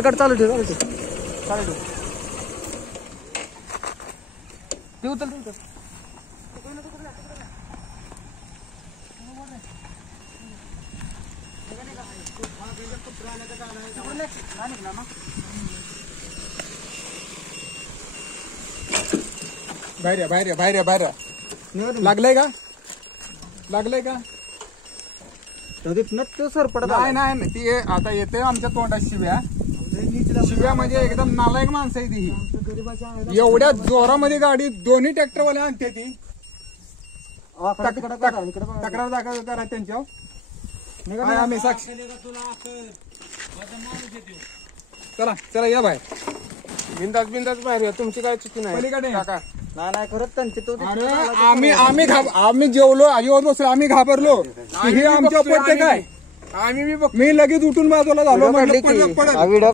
काढ चालू ठेव चालू ठेव चालू ठेव ते उचल ते उचल बाहेर बाहेर बाहेर बाहेर लागलंय का लागलंय का सर पडत नाही नाही ती आता येते आमच्या तोंडात शिव्या शिव्या म्हणजे एकदम नालायक माणसं आहे ती एवढ्या जोरामध्ये गाडी दोन्ही ट्रॅक्टरवाले आणते ती तक्रार दाखल करा त्यांच्यावर आम्ही साक्षी चला चला या बाहेर बिंदास बिंदास बाहेर तुमची काय चुकी नाही पलीकडे काका नाही खरंच त्यांचे तो अरे आम्ही जेवलो येऊन बसलो आम्ही घाबरलो हे आमच्या पडते काय आम्ही मी लगेच उठून बाजूला झालो म्हटलं पडलं